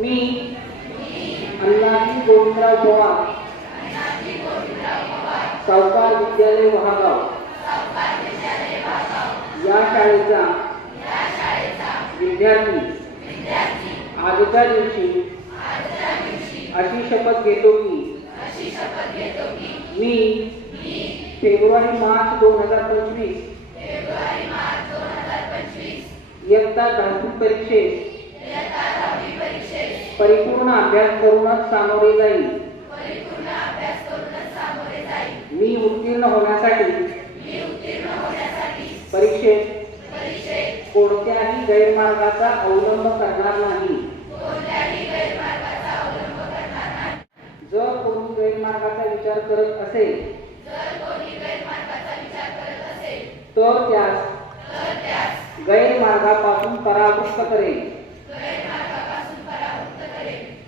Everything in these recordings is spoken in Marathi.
मी अण्णाजी गोविंदराव पवार. सावकार विद्यालय महागाव. या शाळेचा विद्यार्थी आजच्या दिवशी अशी शपथ घेतो की मी फेब्रुवारी मार्च दोन हजार पंचवीस इयत्ता दहावी परीक्षेत परिपूर्ण अभ्यास करूनच सामोरे जाईल. मी उत्तीर्ण होण्यासाठी परीक्षेत कोणत्याही गैरमार्गाचा अवलंब करणार नाही. जर कोणी गैरमार्गाचा विचार करत असेल तर त्यास गैरमार्गापासून परावृत्त करेल.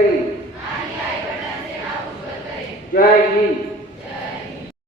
करेल जय हिंद.